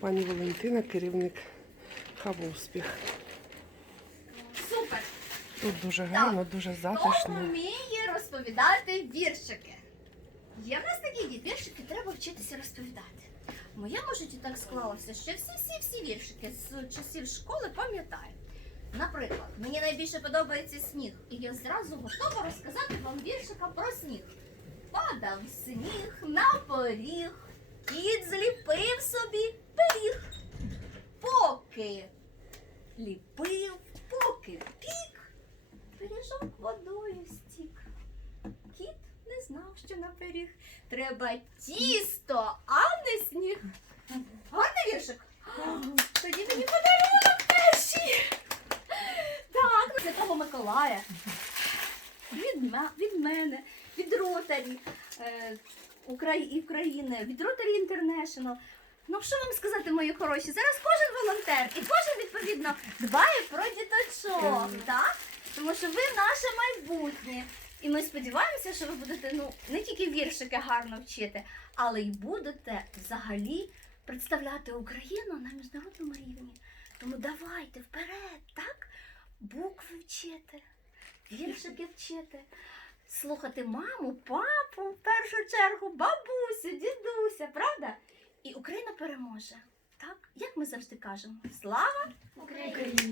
Пані Валентина, керівник Хаба Успіх. Супер! Тут дуже гарно, дуже Хто затишно. вміє розповідати віршики? Є в нас такі діти, віршики треба вчитися розповідати. В моєму житті так склалося, що всі-всі-всі віршики з часів школи пам'ятаю. Наприклад, мені найбільше подобається сніг, і я зразу готова розказати вам віршика про сніг. Падав сніг на поріг, кіт зліпив собі. Ліпив, поки пік, пиріжок водою стік. Кіт не знав, що на пиріг треба тісто, а не сніг. Гарний віршик? Тоді мені подарунок перший. Так, Святого Миколая. Від, від мене, від Ротарі е, Украї- України, від Ротарі Інтернешнл. Ну, що вам сказати, мої хороші? Зараз кожен волонтер і кожен відповідно дбає про діточок, так? Тому що ви наше майбутнє. І ми сподіваємося, що ви будете ну не тільки віршики гарно вчити, але й будете взагалі представляти Україну на міжнародному рівні. Тому давайте вперед, так? Букви вчити, віршики вчити, слухати маму, папу, в першу чергу, бабусю, дідуся, правда? Переможе. Так, як ми завжди кажемо, слава Україні!